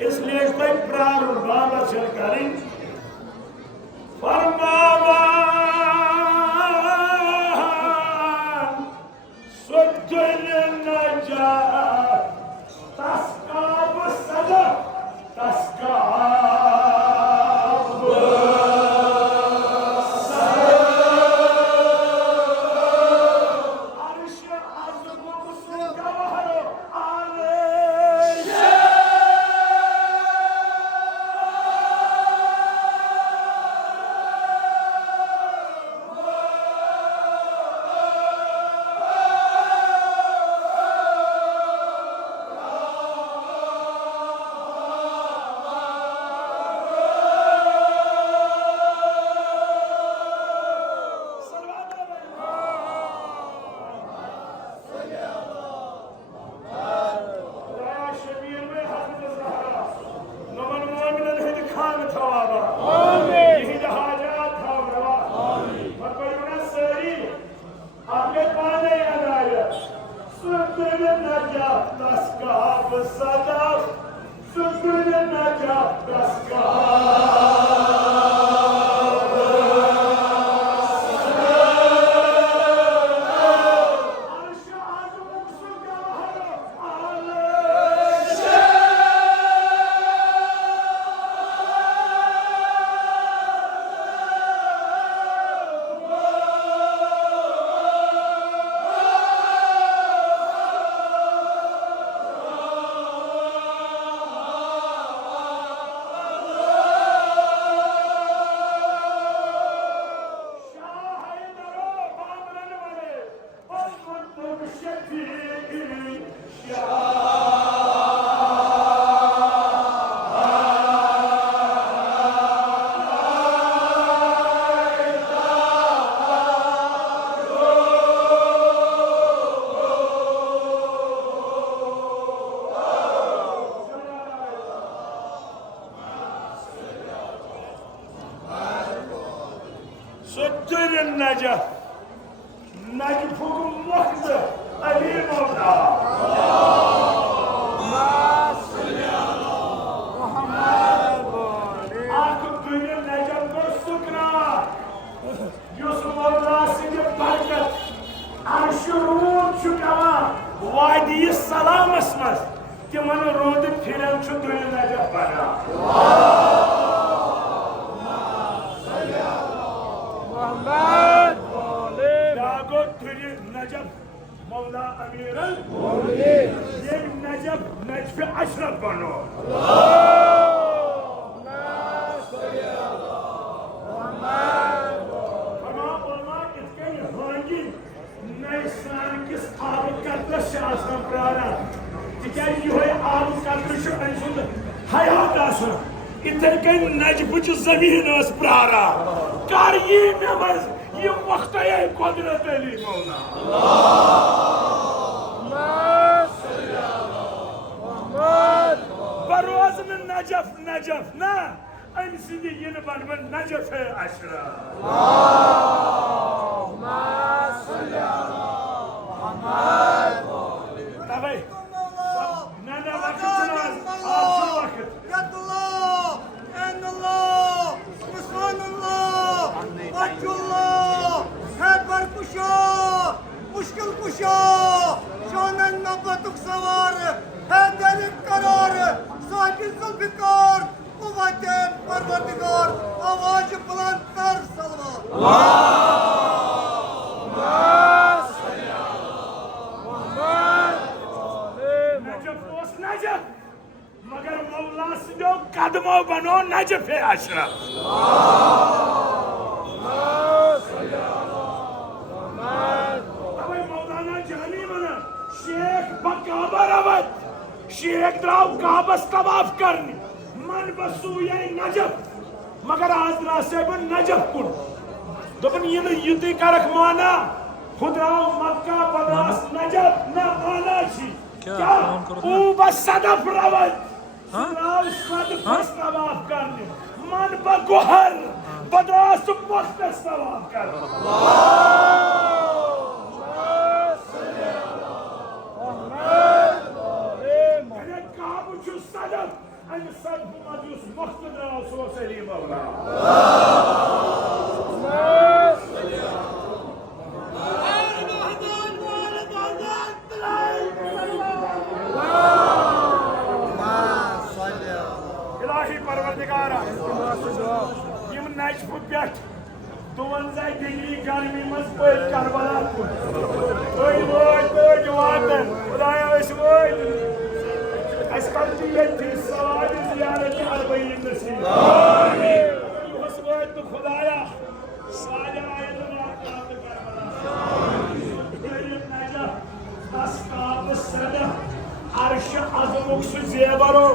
इसलिए कोई प्रारंभ सरकारी Yusuf Allah अशरफ बनो। हयात इतने कन नजबुच जमीन प्रारा कर ये मे मज ये वक्त कुदरत अली मौला बरोज नजफ नजफ ना अम सिंद इन बन नजफ अशरा तवे ना वक्त मुश्किल कुशा शानन नबतुक सवार है दिल करार साहिब जुल्फिकार कुव्वत परवरदिगार आवाज बुलंद कर नजफ मगर मौला सिंधो कदमो बनो नजफ अशरफ शेख बकाबर अवध शेख द्राव काबस तवाफ करने मन बसू ये नजफ मगर आज रासे बन नजफ कुन दोपन ये युति करक माना खुदराव मक्का बदास नजफ ना आना छी क्या ओ बस सदफ रवत खुदराव सदफ तवाफ करने मन बगोहर बदास मुख्तस तवाफ करने सदफ अन सदफ मजूस मुख्तदर रसूल सलीम मौला इलाही परवरदिगार यम नजफ पेट तुवन जाय दिल्ली गर्मी मज पल करबला कोई वातन खुदाया इस अस्कल्ती सवाल ज़ियारत अरबईन नसीब आमीन उस वक्त खुदाया साया दुनिया प्राप्त करबला आमीन नजफ अस्काब सदा अर्श अज़मुक सु ज़ेवरो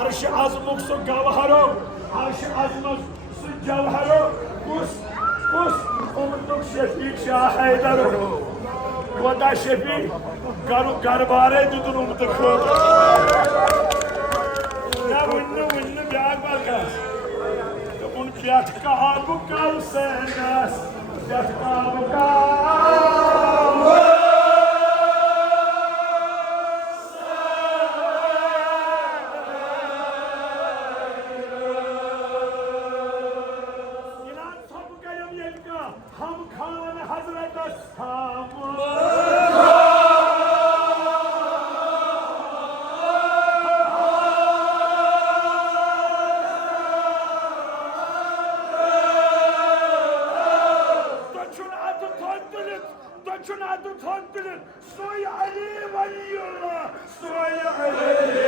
अर्श अज़मुक सु गवहरो अर्श अज़मुक सु जवहरो कुस उम्मतुक शफीक शाह हैदर वदा शफी करू गरबारे दुदुन उम्मत खोद ना वन्न ब्याग बालकास तो उन प्याट का बुकाल सेंदास प्याट का बुकाल हम खान हजरत सोय अली वलीउल्लाह सोय अली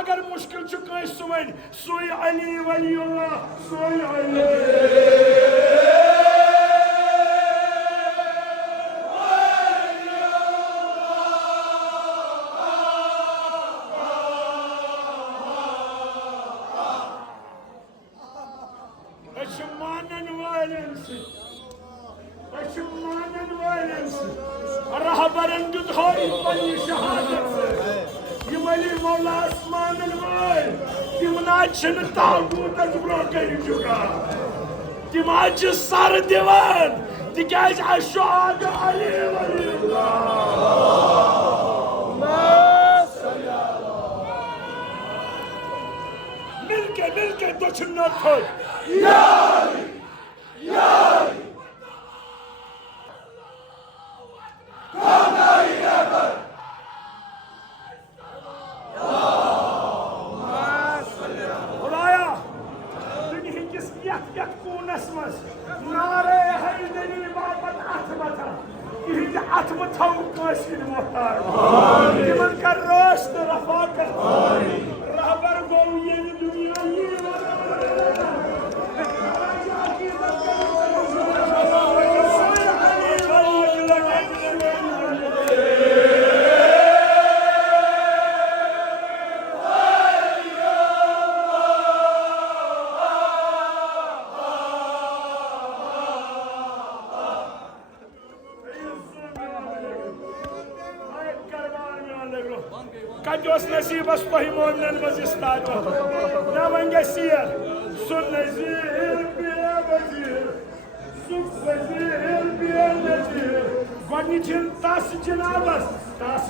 अगर मुश्किल सोय अली वलीउल्लाह सोय अली रहबरन दुधोई बनी शहादत यमली मौला आसमान वाल तिमनाचन ताबूत अजब्रो करी जुगा तिमाच सर दिवान तिकाज अशहाद अली वलीउल्लाह मिलके दुश्मन खोल खुदाया दुनिया यथ कूनस मज नारे हैदरी बाबत अथमत इहद अथमत थौ काशिद मोहतार तिमन कर रोश तो रफाकत रहबर गो ये दुनिया ये Kajos nasibas pahimon nan mazistado. Navangasir, sun nazir biya bazir, suk bazir biya nazir. Gwanichin tas janabas, tas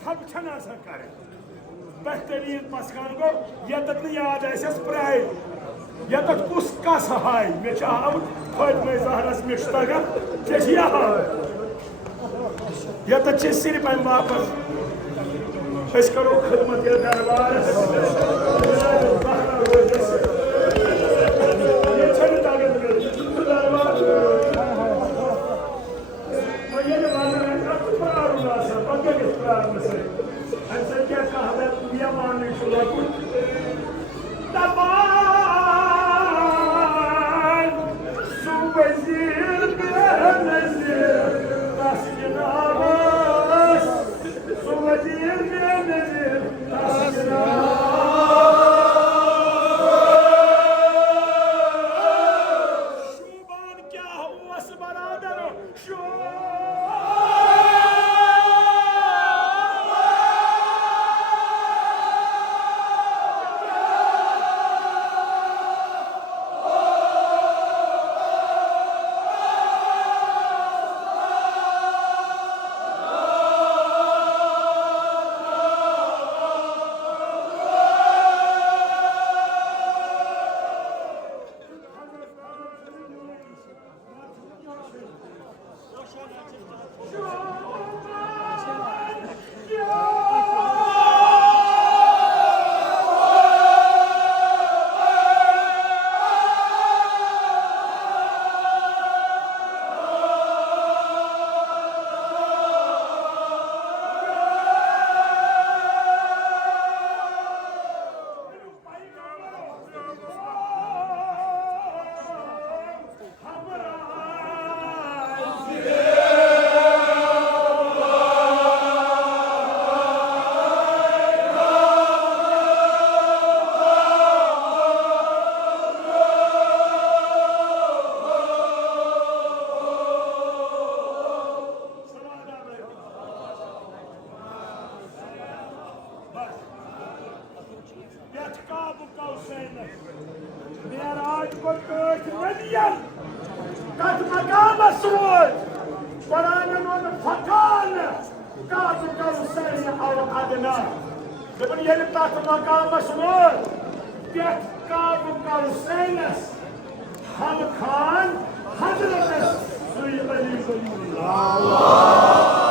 थप छना सा करे बेहतरीन पसकान गो यतत याद ऐसे प्राइड यतत कुस का सहाय मे चाह खोद में जहरस में तगा चेजिया यतत चे सिर्फ हम वापस इस करो खिदमत के दरबार ये छन ताकत दरबार ये बाजार का प्रारूना सा पक्के के प्रारूना से अंसर क्या कहा है दुनिया मानने को लागू तबान सुबजीर बेनज़ीर तासजनाबस सुबजीर बेनज़ीर तासजनाबस शुबान क्या हुआ इस बरादर मेराज को कोच नदियन कद मकाम सूद कुरान में फकान काब कौसैन और अदना जब ये तत मकाम सूद के काब कौसैन हम खान हजरत सुई अली अल्लाह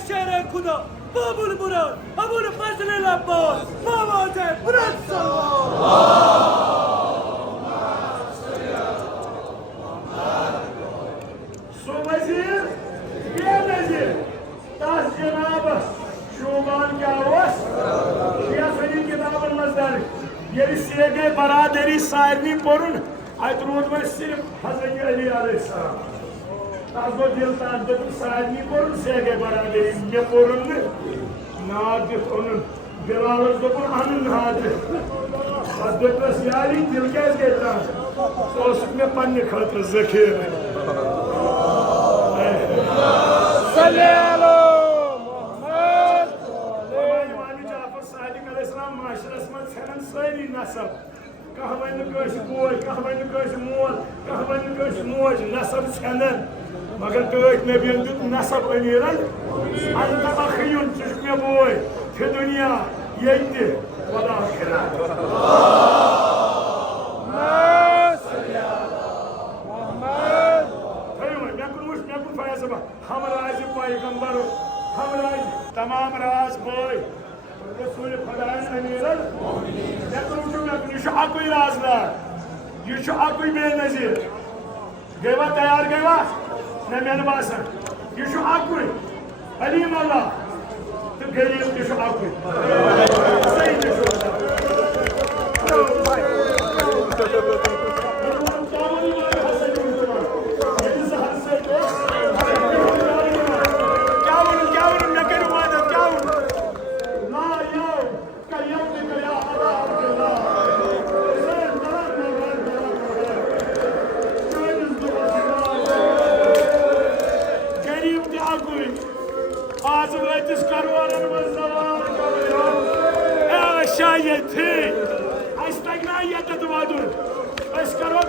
शेर खुदा बाबुल मुराद अबुल फजल अब्बास मावाज बुरद सो वजीर ये वजीर तास जनाब शोबान क्या वस ये सही किताबन मजदर ये सेगे बरादरी सारनी पोरुन अत रोद वह सिर्फ हजरत अली अलैहिस्सलाम तास गो दिल तास दो सारनी पोरुन सेगे बरादरी मे पोरुन नाद दित ओनुन बिलावल दोपुन अनु नाद बस दोपस यारी दिल कैस गेता सोस में पन्ने खतर जखीर सारी नसब कह वन बोज कह वन मोल कह वन मोज नसब छनन मगर टोट नबियन दित नसब अमीरन अंतबखयुन चुक मे बोय फि दुनिया ये वला आखिरा हमराज पैगंबर हमराज तमाम राज बोय रसूल खुदा अमीरन यह अकुई राजदार यह अकुई बेनजीर गवा तैयार गवा न मे बासान यह अकुई अलीम अल्लाह तो गरीब यह अकुई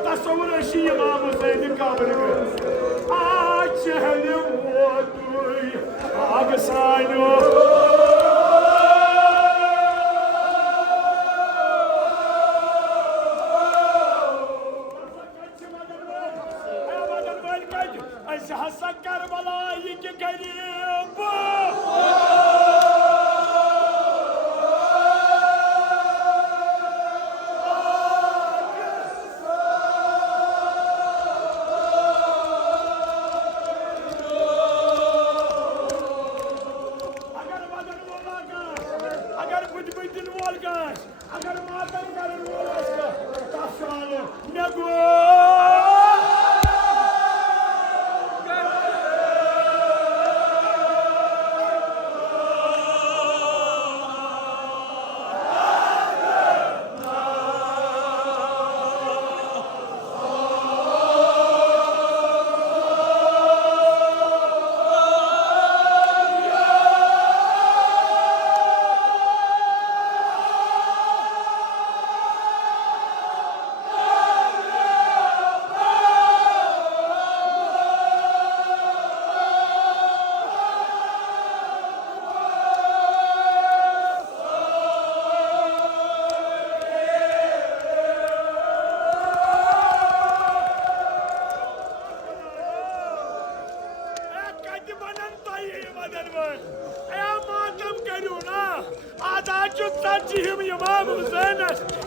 तस्वुर इमाम हुसैन काबल चहल आग सानो हसा करबला यह गरीब अगर मातम कर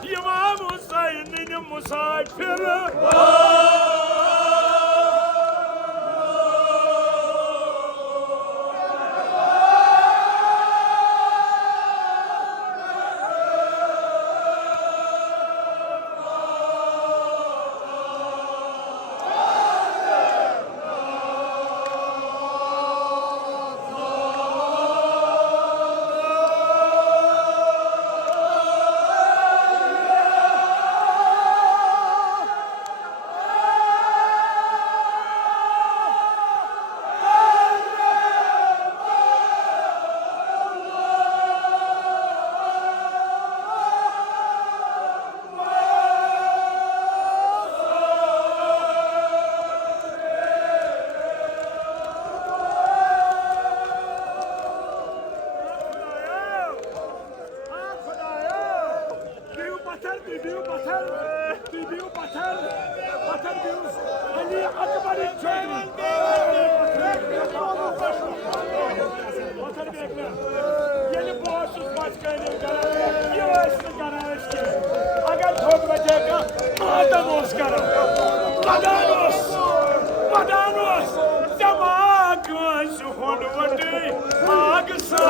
इमाम हुसैन मुसाफिर Ali Akbar Vadanos kara. Vadanos. Vadanos. Damak suhun vadi. Agsa.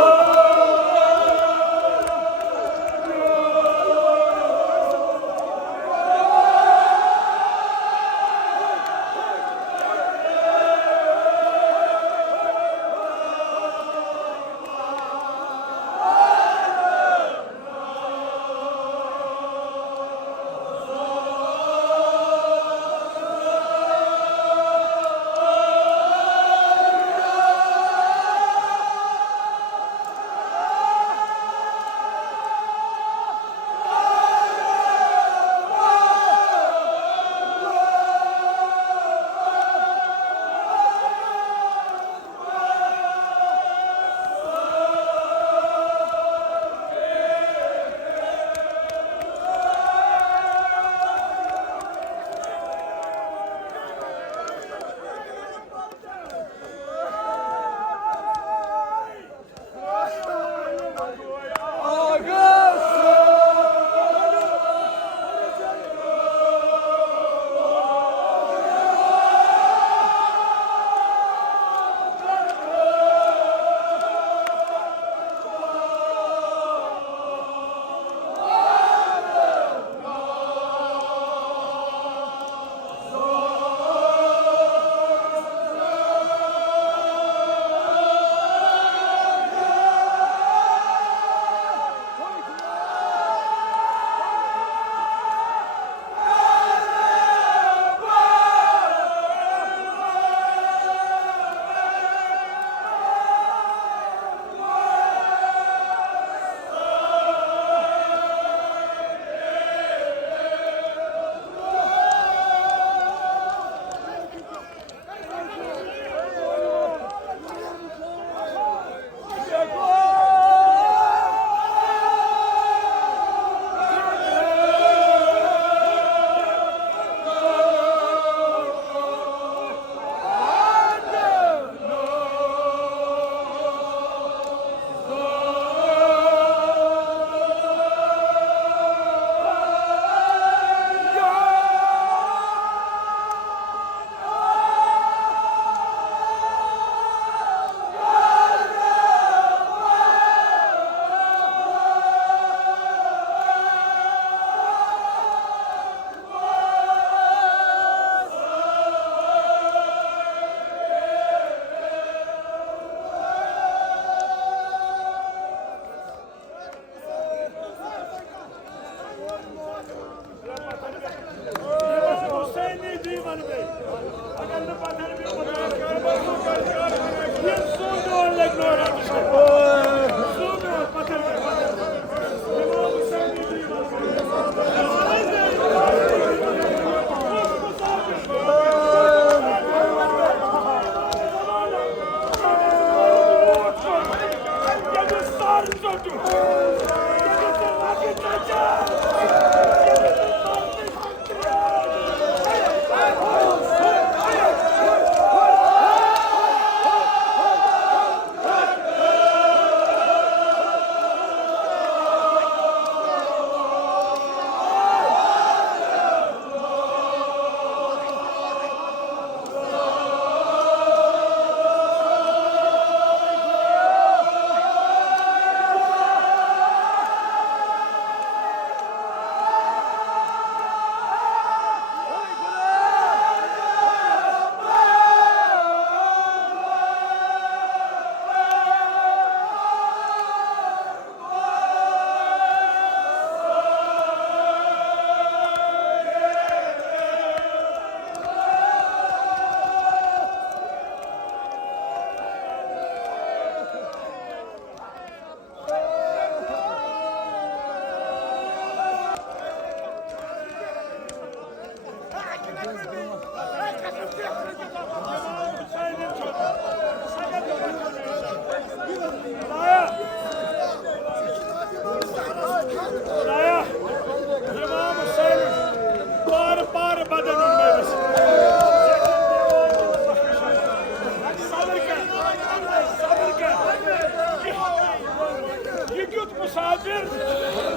Misafir,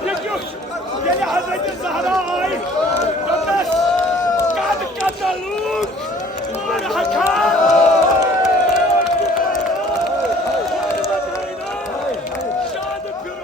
yıkıyor. Yeni Hazreti Zahra ait. Dönmez. Maluk! Marhaka! Şadı pürü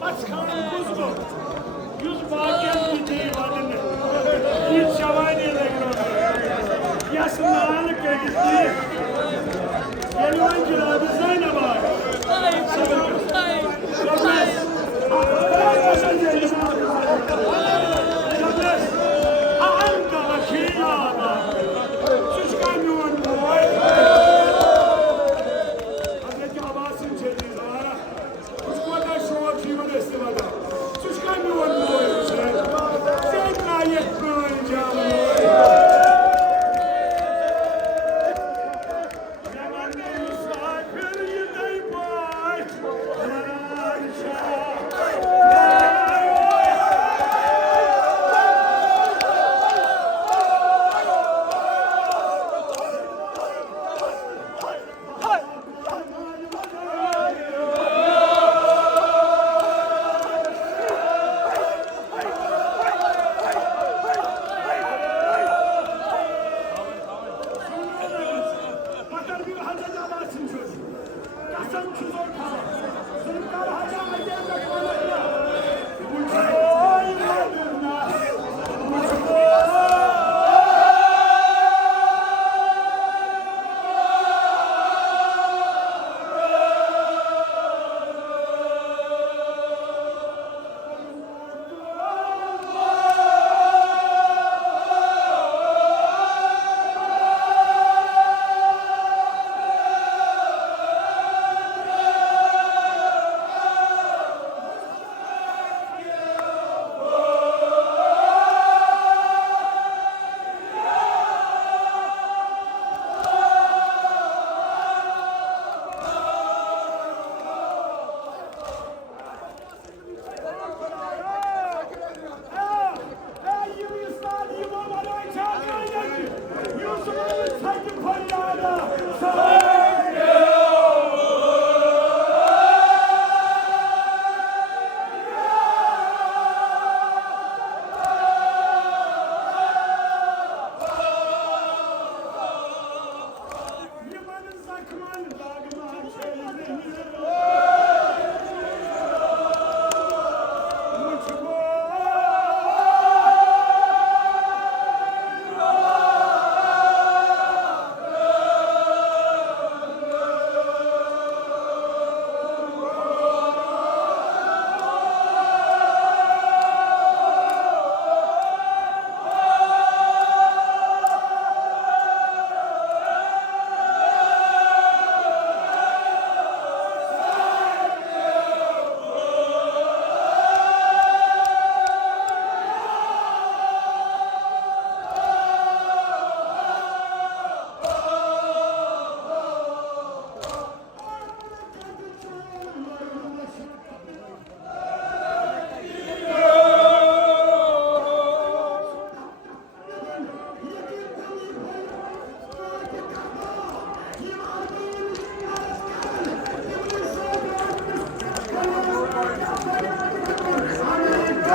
Başkanım kuzgu. Yüz bağken bir divanını. Hiç şavayneyle gördüm. Yasınlarlıkla gitti. Yelvan ciladı Zeynep var. Kasım çuzur. Zırhlar hacı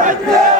सजदे